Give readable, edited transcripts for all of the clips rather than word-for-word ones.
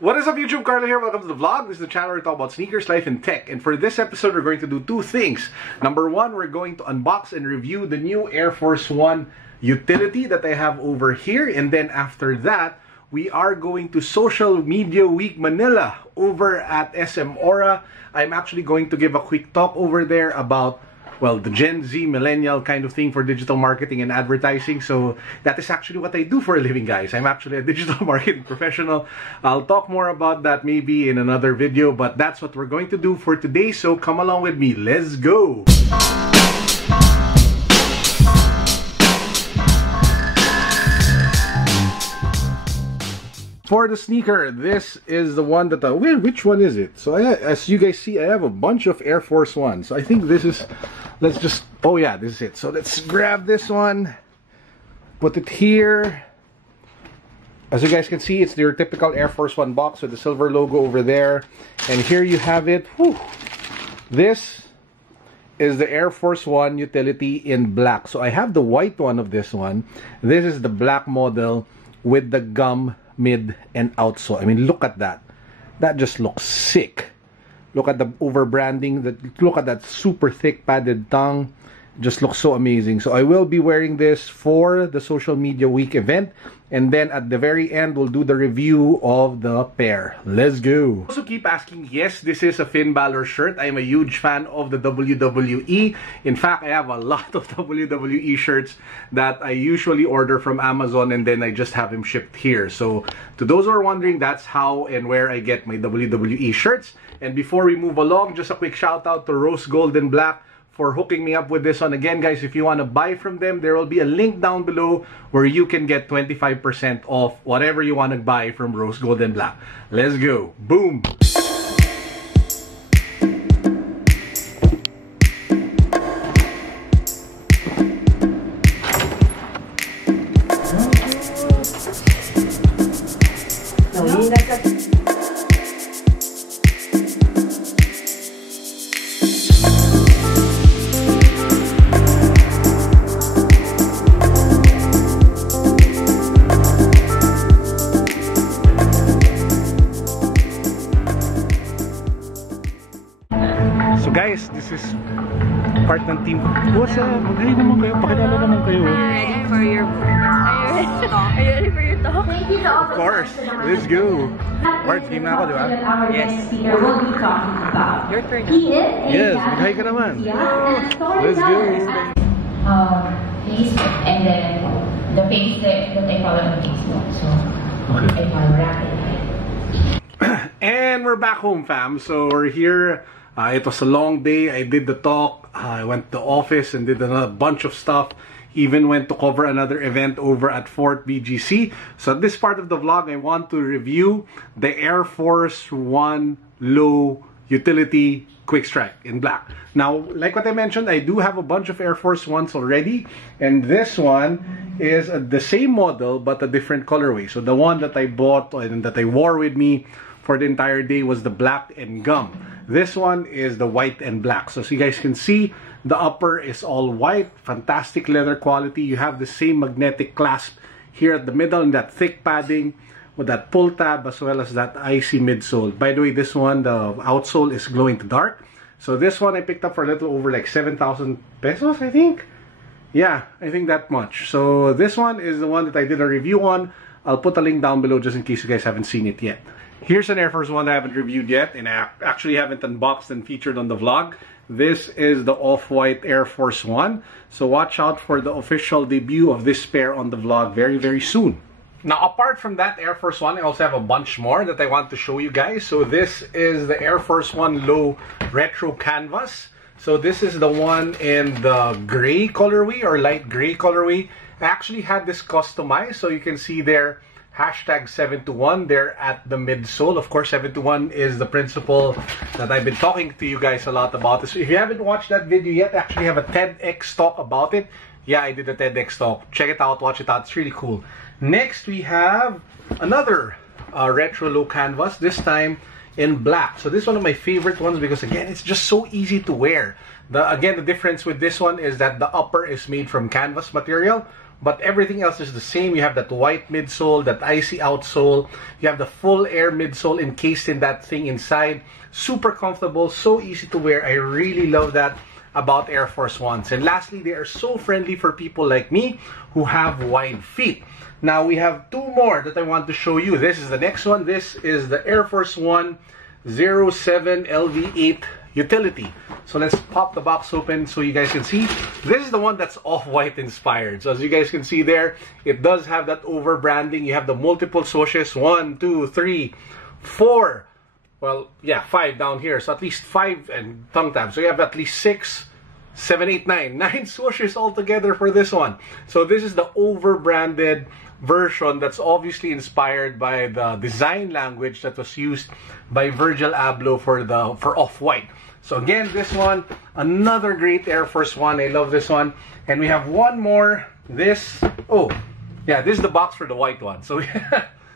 What is up, YouTube? Carlo here. Welcome to the vlog. This is the channel where we talk about sneakers, life, and tech. And for this episode, we're going to do two things. Number one, we're going to unbox and review the new Air Force 1 Utility that I have over here. And then after that, we are going to Social Media Week Manila over at SM Aura. I'm actually going to give a quick talk over there about, well, the Gen Z, millennial kind of thing for digital marketing and advertising. So that is actually what I do for a living, guys. I'm actually a digital marketing professional. I'll talk more about that maybe in another video, but that's what we're going to do for today. So come along with me. Let's go. For the sneaker, this is the one that which one is it? So as you guys see, I have a bunch of Air Force 1s. So I think this is, let's just, oh yeah, this is it. So let's grab this one, put it here. As you guys can see, it's your typical Air Force 1 box with the silver logo over there. And here you have it. Whew. This is the Air Force 1 Utility in black. So I have the white one of this one. This is the black model with the gum mid and outsole. I mean, look at that. That just looks sick. Look at the over branding. Look at that super thick padded tongue. Just looks so amazing. So I will be wearing this for the Social Media Week event, and then at the very end we'll do the review of the pair. Let's go. Also keep asking, yes, this is a Finn Balor shirt. I'm a huge fan of the WWE. In fact, I have a lot of WWE shirts that I usually order from Amazon, and then I just have them shipped here. So to those who are wondering, that's how and where I get my WWE shirts. And before we move along, just a quick shout out to Rose Gold and Black for hooking me up with this one. Again, guys, if you want to buy from them, there will be a link down below where you can get 25% off whatever you want to buy from Rose Gold and Black. Let's go. Boom. So guys, this is part ng team. What's up? Magaling naman kayo. Pakilala naman kayo. Are you ready for your talk? Are you ready for your talk? Of course. Let's go. Bart, game na ako, di ba? Yes. Your turn. Yes, maghay ka naman. Let's go. Facebook, and then the page that I follow on Facebook. So I follow Rapid. And we're back home, fam. So we're here. It was a long day. I did the talk. I went to the office and did a bunch of stuff. Even went to cover another event over at Fort BGC. So at this part of the vlog, I want to review the Air Force 1 Low Utility Quick Strike in black. Now, like what I mentioned, I do have a bunch of Air Force 1s already. And this one is the same model, but a different colorway. So the one that I bought and that I wore with me for the entire day was the black and gum. This one is the white and black. So you guys can see, the upper is all white. Fantastic leather quality. You have the same magnetic clasp here at the middle and that thick padding with that pull tab as well as that icy midsole. By the way, this one, the outsole is glowing to dark. So this one I picked up for a little over like 7,000 pesos, I think. Yeah, I think that much. So this one is the one that I did a review on. I'll put a link down below just in case you guys haven't seen it yet. Here's an Air Force 1 that I haven't reviewed yet, and I actually haven't unboxed and featured on the vlog. This is the Off-White Air Force 1. So watch out for the official debut of this pair on the vlog very, very soon. Now, apart from that Air Force 1, I also have a bunch more that I want to show you guys. So this is the Air Force 1 Low Retro Canvas. So this is the one in the gray colorway or light gray colorway. I actually had this customized, so you can see there, hashtag 721 there at the midsole. Of course, 721 is the principle that I've been talking to you guys a lot about. So if you haven't watched that video yet, I actually have a TEDx talk about it. Yeah, I did a TEDx talk. Check it out, watch it out. It's really cool. Next, we have another retro low canvas, this time in black. So this is one of my favorite ones because, again, it's just so easy to wear. Again, the difference with this one is that the upper is made from canvas material, but everything else is the same. You have that white midsole, that icy outsole. You have the full air midsole encased in that thing inside. Super comfortable, so easy to wear. I really love that about Air Force Ones. And lastly, they are so friendly for people like me who have wide feet. Now we have two more that I want to show you. This is the next one. This is the Air Force One 07 Lv8 Utility. So let's pop the box open so you guys can see. This is the one that's off-white inspired. So as you guys can see there, it does have that over branding. You have the multiple swooshes, 1, 2, 3, 4. Well, yeah, 5 down here. So at least 5 and tongue tab. So you have at least 6, 7, 8, 9. 9 swooshes altogether for this one. So this is the over-branded version that's obviously inspired by the design language that was used by Virgil Abloh for Off-White. So again, this one, another great Air Force One. I love this one. And we have one more. This, oh, yeah, this is the box for the white one. So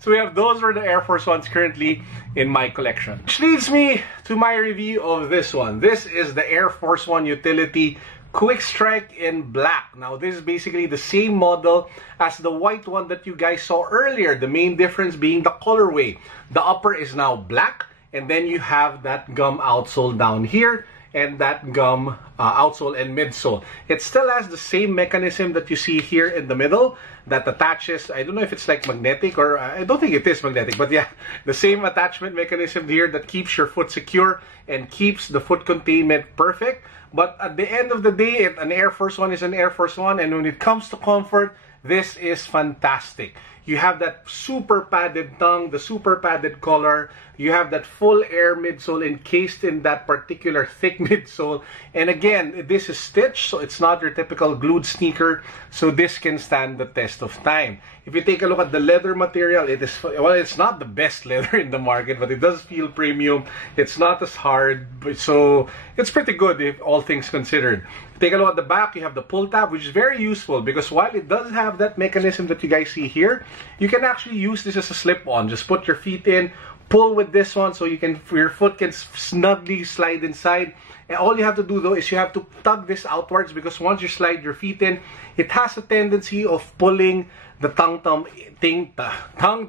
so we have those for the Air Force Ones currently in my collection. Which leads me to my review of this one. This is the Air Force One Utility Quick Strike in black. Now this is basically the same model as the white one that you guys saw earlier. The main difference being the colorway. The upper is now black, and then you have that gum outsole down here and that gum outsole and midsole. It still has the same mechanism that you see here in the middle that attaches. I don't know if it's like magnetic, or I don't think it is magnetic, but yeah, the same attachment mechanism here that keeps your foot secure and keeps the foot containment perfect. But at the end of the day, an Air Force One is an Air Force One, and when it comes to comfort, this is fantastic. You have that super padded tongue, the super padded collar. You have that full air midsole encased in that particular thick midsole. And again, this is stitched, so it's not your typical glued sneaker. So this can stand the test of time. If you take a look at the leather material, it is, well, it's not the best leather in the market, but it does feel premium. It's not as hard, so it's pretty good if all things considered. Take a look at the back. You have the pull tab, which is very useful because while it does have that mechanism that you guys see here, you can actually use this as a slip-on. Just put your feet in, pull with this one so your foot can snugly slide inside. And all you have to do though is you have to tug this outwards, because once you slide your feet in, it has a tendency of pulling the tongue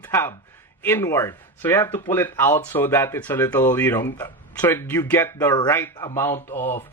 tab inward. So you have to pull it out so that it's a little, you know, so you get the right amount of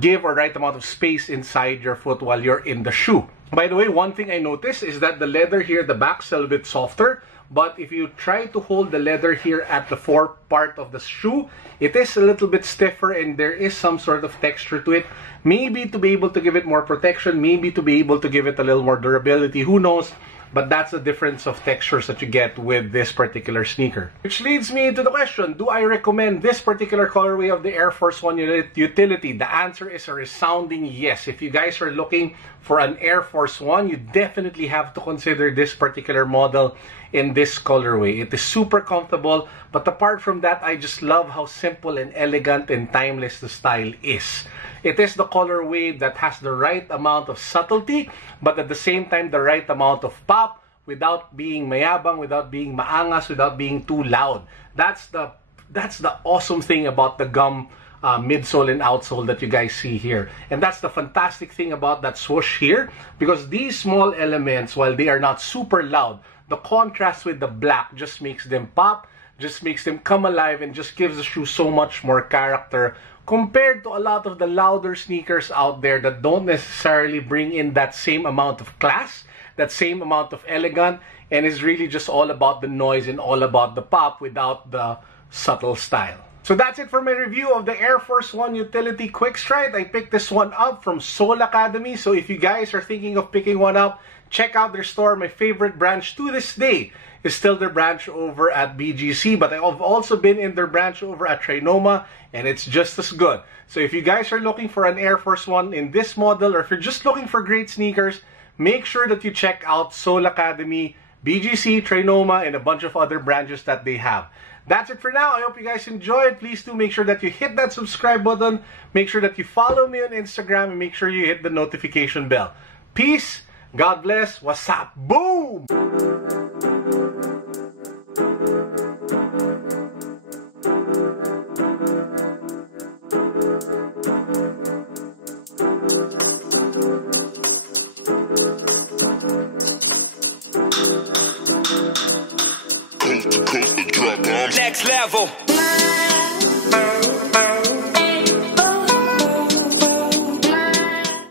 give or right amount of space inside your foot while you're in the shoe. By the way, one thing I noticed is that the leather here at the back is a little bit softer, but if you try to hold the leather here at the fore part of the shoe, it is a little bit stiffer and there is some sort of texture to it. Maybe to be able to give it more protection, maybe to be able to give it a little more durability, who knows? But that's the difference of textures that you get with this particular sneaker. Which leads me to the question, do I recommend this particular colorway of the Air Force One Utility? The answer is a resounding yes. If you guys are looking for an Air Force One, you definitely have to consider this particular model in this colorway. It is super comfortable, but apart from that, I just love how simple and elegant and timeless the style is. It is the colorway that has the right amount of subtlety, but at the same time, the right amount of pop without being mayabang, without being maangas, without being too loud. That's the awesome thing about the gum midsole and outsole that you guys see here. And that's the fantastic thing about that swoosh here, because these small elements, while they are not super loud, the contrast with the black just makes them pop, just makes them come alive, and just gives the shoe so much more character compared to a lot of the louder sneakers out there that don't necessarily bring in that same amount of class, that same amount of elegant, and is really just all about the noise and all about the pop without the subtle style. So that's it for my review of the Air Force One Utility Quick Strike. I picked this one up from Soul Academy, so if you guys are thinking of picking one up, check out their store. My favorite branch to this day is still their branch over at BGC, but I've also been in their branch over at Trinoma, and it's just as good. So if you guys are looking for an Air Force One in this model, or if you're just looking for great sneakers, make sure that you check out Soul Academy, BGC, Trinoma, and a bunch of other branches that they have. That's it for now. I hope you guys enjoyed. Please do make sure that you hit that subscribe button. Make sure that you follow me on Instagram, and make sure you hit the notification bell. Peace. God bless. What's up? Boom! next level.